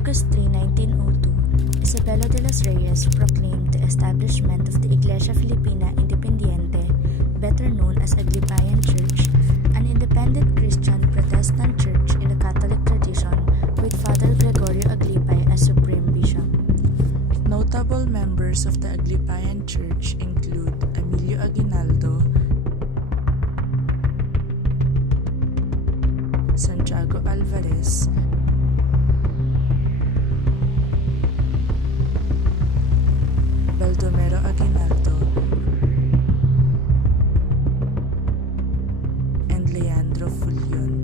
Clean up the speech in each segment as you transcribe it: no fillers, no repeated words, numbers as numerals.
August 3, 1902, Isabela de los Reyes proclaimed the establishment of the Iglesia Filipina Independiente, better known as Aglipayan Church, an independent Christian Protestant church in the Catholic tradition, with Father Gregorio Aglipay as supreme bishop. Notable members of the Aglipayan Church include Emilio Aguinaldo, Santiago Alvarez, Baldomero Aguinaldo, and Leandro Fullion.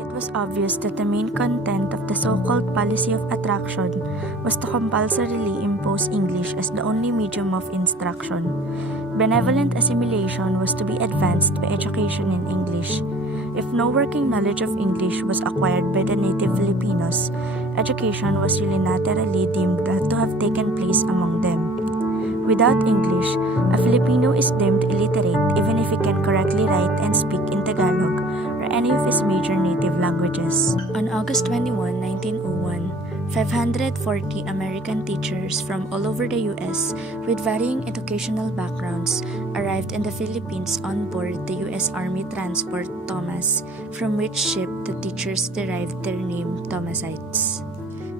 It was obvious that the main content of the so-called policy of attraction was to compulsorily impose English as the only medium of instruction. Benevolent assimilation was to be advanced by education in English. If no working knowledge of English was acquired by the native Filipinos, education was unilaterally deemed to have taken place among them. Without English, a Filipino is deemed illiterate even if he can correctly write and speak in Tagalog or any of his major native languages. On August 21, 1901, 540 American teachers from all over the U.S. with varying educational backgrounds arrived in the Philippines on board the U.S. Army transport Thomas, from which ship the teachers derived their name Thomasites.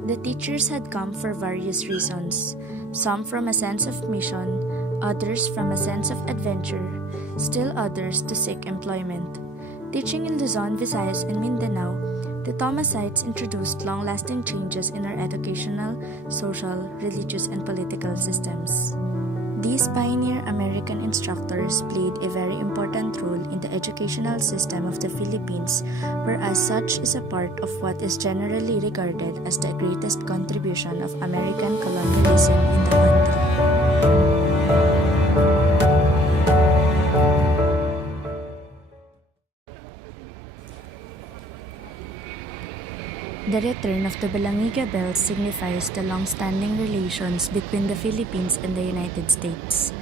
The teachers had come for various reasons, some from a sense of mission, others from a sense of adventure, still others to seek employment. Teaching in Luzon, Visayas, and Mindanao, the Thomasites introduced long-lasting changes in our educational, social, religious, and political systems. These pioneer American instructors played a very important role in the educational system of the Philippines, whereas such is a part of what is generally regarded as the greatest contribution of American colonialism in the country. The return of the Balangiga Bells signifies the long-standing relations between the Philippines and the United States,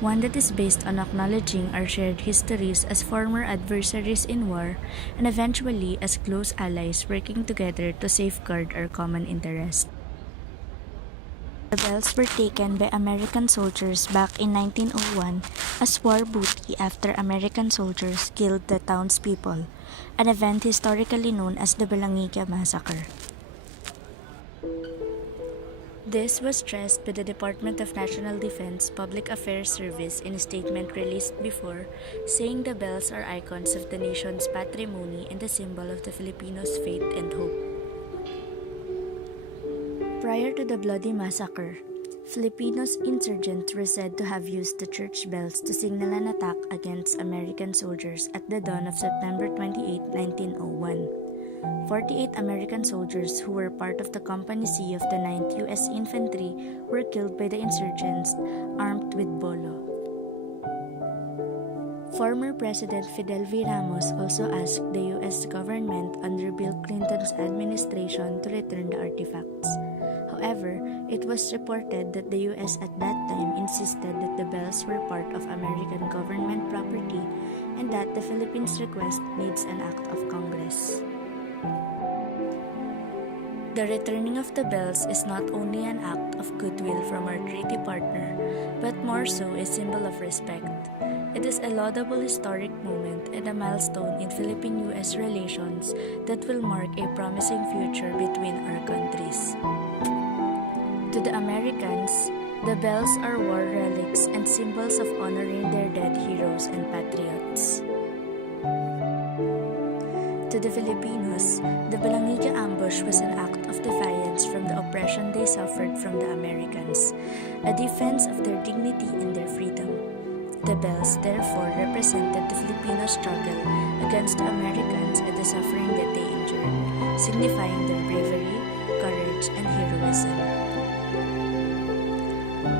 one that is based on acknowledging our shared histories as former adversaries in war and eventually as close allies working together to safeguard our common interest. The bells were taken by American soldiers back in 1901 as war booty after American soldiers killed the townspeople, an event historically known as the Balangiga Massacre. This was stressed by the Department of National Defense Public Affairs Service in a statement released before, saying the bells are icons of the nation's patrimony and a symbol of the Filipinos' faith and hope. Prior to the bloody massacre, Filipinos insurgents were said to have used the church bells to signal an attack against American soldiers at the dawn of September 28, 1901. 48 American soldiers who were part of the Company C of the 9th U.S. Infantry were killed by the insurgents armed with bolo. Former President Fidel V. Ramos also asked the U.S. government under Bill Clinton's administration to return the artifacts. However, it was reported that the U.S. at that time insisted that the bells were part of American government property and that the Philippines' request needs an act of Congress. The returning of the bells is not only an act of goodwill from our treaty partner, but more so a symbol of respect. It is a laudable historic moment and a milestone in Philippine-U.S. relations that will mark a promising future between our countries. To the Americans, the bells are war relics and symbols of honoring their dead heroes and patriots. To the Filipinos, the Balangiga ambush was an act of defiance from the oppression they suffered from the Americans, a defense of their dignity and their freedom. The bells therefore represented the Filipino struggle against the Americans and the suffering that they endured, signifying their bravery, courage, and heroism.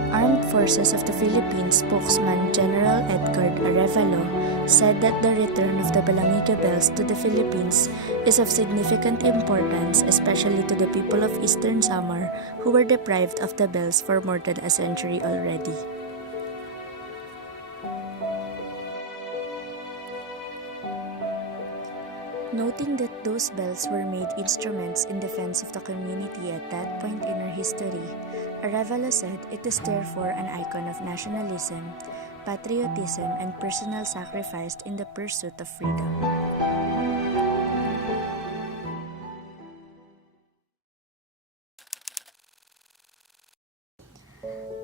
Armed Forces of the Philippines spokesman General Edgar Arevalo said that the return of the Balangiga bells to the Philippines is of significant importance, especially to the people of Eastern Samar who were deprived of the bells for more than a century already. Noting that those bells were made instruments in defense of the community at that point in our history, Arevalo said it is therefore an icon of nationalism, patriotism, and personal sacrifice in the pursuit of freedom.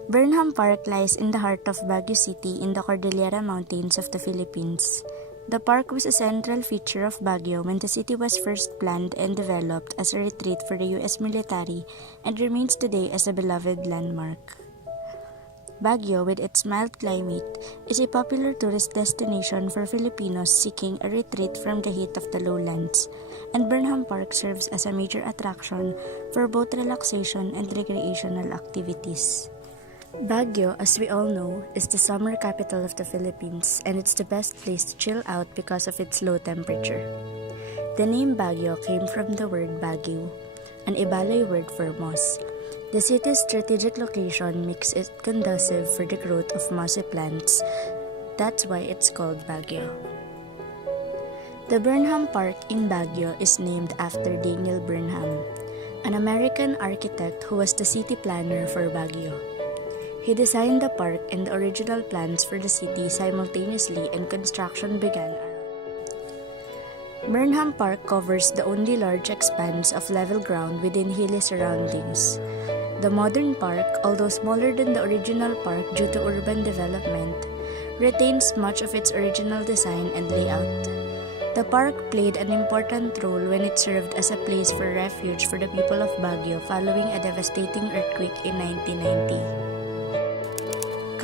Burnham Park lies in the heart of Baguio City in the Cordillera Mountains of the Philippines. The park was a central feature of Baguio when the city was first planned and developed as a retreat for the U.S. military and remains today as a beloved landmark. Baguio, with its mild climate, is a popular tourist destination for Filipinos seeking a retreat from the heat of the lowlands, and Burnham Park serves as a major attraction for both relaxation and recreational activities. Baguio, as we all know, is the summer capital of the Philippines, and it's the best place to chill out because of its low temperature. The name Baguio came from the word Baguio, an Ibalay word for moss. The city's strategic location makes it conducive for the growth of mossy plants. That's why it's called Baguio. The Burnham Park in Baguio is named after Daniel Burnham, an American architect who was the city planner for Baguio. He designed the park and the original plans for the city simultaneously, and construction began around. Burnham Park covers the only large expanse of level ground within hilly surroundings. The modern park, although smaller than the original park due to urban development, retains much of its original design and layout. The park played an important role when it served as a place for refuge for the people of Baguio following a devastating earthquake in 1990.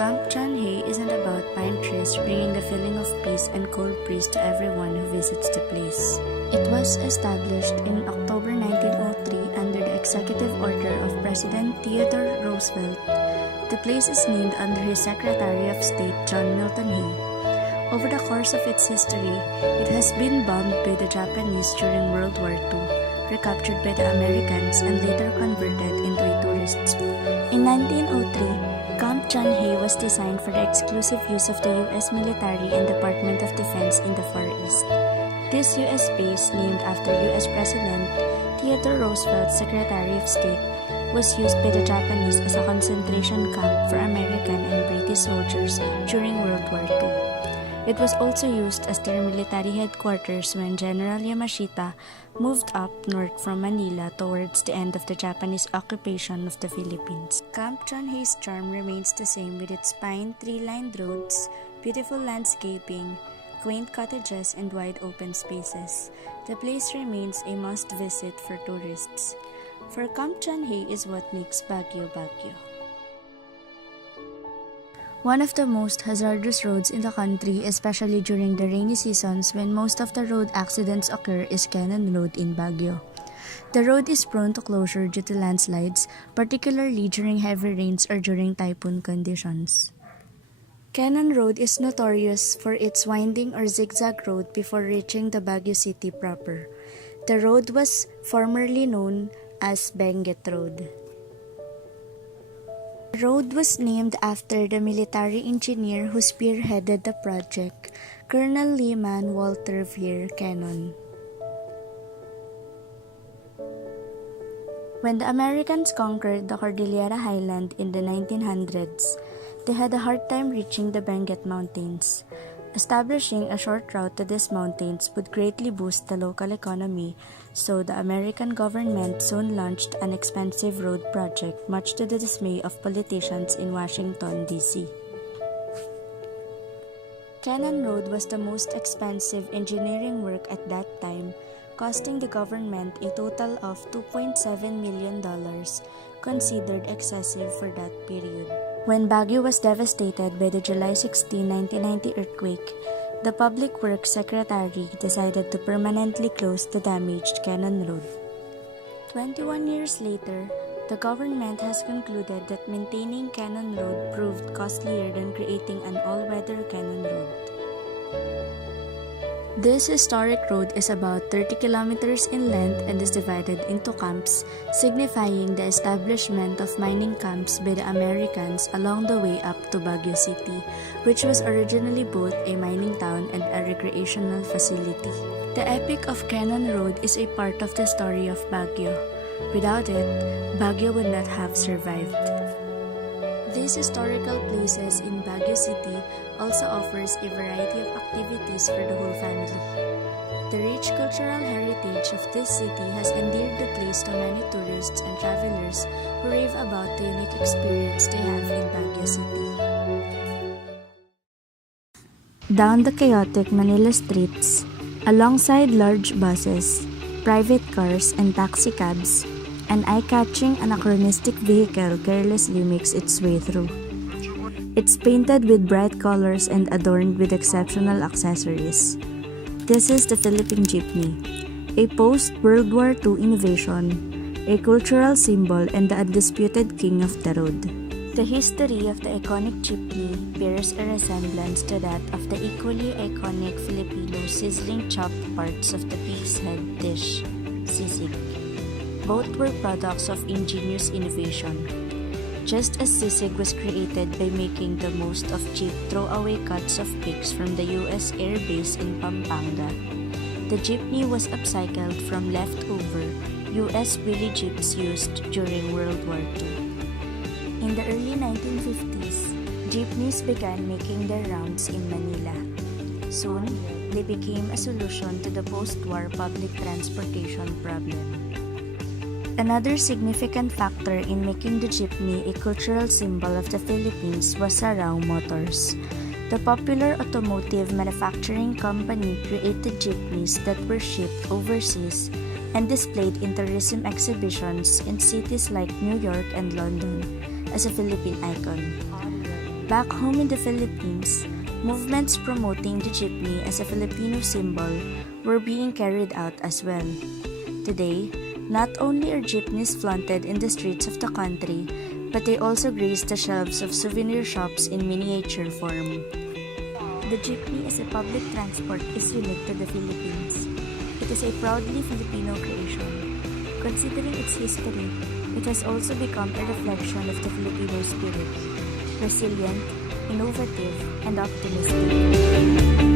Camp John Hay isn't about pine trees bringing the feeling of peace and cold breeze to everyone who visits the place. It was established in October 1903 under the executive order of President Theodore Roosevelt. The place is named under his Secretary of State, John Milton Hay. Over the course of its history, it has been bombed by the Japanese during World War II, recaptured by the Americans, and later converted into a tourist spot. In 1903, Camp John Hay was designed for the exclusive use of the U.S. military and Department of Defense in the Far East. This U.S. base, named after U.S. President Theodore Roosevelt's Secretary of State, was used by the Japanese as a concentration camp for American and British soldiers during World War II. It was also used as their military headquarters when General Yamashita moved up north from Manila towards the end of the Japanese occupation of the Philippines. Camp John Hay's charm remains the same with its pine tree-lined roads, beautiful landscaping, quaint cottages, and wide open spaces. The place remains a must-visit for tourists. For Camp John Hay is what makes Baguio Baguio. One of the most hazardous roads in the country, especially during the rainy seasons when most of the road accidents occur, is Cannon Road in Baguio. The road is prone to closure due to landslides, particularly during heavy rains or during typhoon conditions. Cannon Road is notorious for its winding or zigzag road before reaching the Baguio city proper. The road was formerly known as Benguet Road. The road was named after the military engineer who spearheaded the project, Colonel Leeman Walter Veer Cannon. When the Americans conquered the Cordillera Highland in the 1900s, they had a hard time reaching the Benguet Mountains. Establishing a short route to these mountains would greatly boost the local economy, so the American government soon launched an expensive road project, much to the dismay of politicians in Washington, D.C. Cannon Road was the most expensive engineering work at that time, costing the government a total of $2.7 million, considered excessive for that period. When Baguio was devastated by the July 16, 1990 earthquake, the Public Works Secretary decided to permanently close the damaged Cannon Road. 21 years later, the government has concluded that maintaining Cannon Road proved costlier than creating an all-weather Cannon Road. This historic road is about 30 kilometers in length and is divided into camps, signifying the establishment of mining camps by the Americans along the way up to Baguio City, which was originally both a mining town and a recreational facility. The Epic of Cannon Road is a part of the story of Baguio. Without it, Baguio would not have survived. These historical places in Baguio City also offers a variety of activities for the whole family. The rich cultural heritage of this city has endeared the place to many tourists and travelers who rave about the unique experience they have in Baguio City. Down the chaotic Manila streets, alongside large buses, private cars, and taxicabs, an eye-catching anachronistic vehicle carelessly makes its way through. It's painted with bright colors and adorned with exceptional accessories. This is the Philippine Jeepney, a post-World War II innovation, a cultural symbol and the undisputed king of the road. The history of the iconic jeepney bears a resemblance to that of the equally iconic Filipino sizzling chopped parts of the pig's head dish, sisig. Both were products of ingenious innovation. Just as sisig was created by making the most of cheap throwaway cuts of pigs from the U.S. Air Base in Pampanga, the jeepney was upcycled from leftover U.S. wheelie jeeps used during World War II. In the early 1950s, jeepneys began making their rounds in Manila. Soon, they became a solution to the post-war public transportation problem. Another significant factor in making the jeepney a cultural symbol of the Philippines was Sarao Motors. The popular automotive manufacturing company created jeepneys that were shipped overseas and displayed in tourism exhibitions in cities like New York and London as a Philippine icon. Back home in the Philippines, movements promoting the jeepney as a Filipino symbol were being carried out as well. Today, not only are jeepneys flaunted in the streets of the country, but they also grace the shelves of souvenir shops in miniature form. The jeepney as a public transport is unique to the Philippines. It is a proudly Filipino creation. Considering its history, it has also become a reflection of the Filipino spirit, resilient, innovative, and optimistic.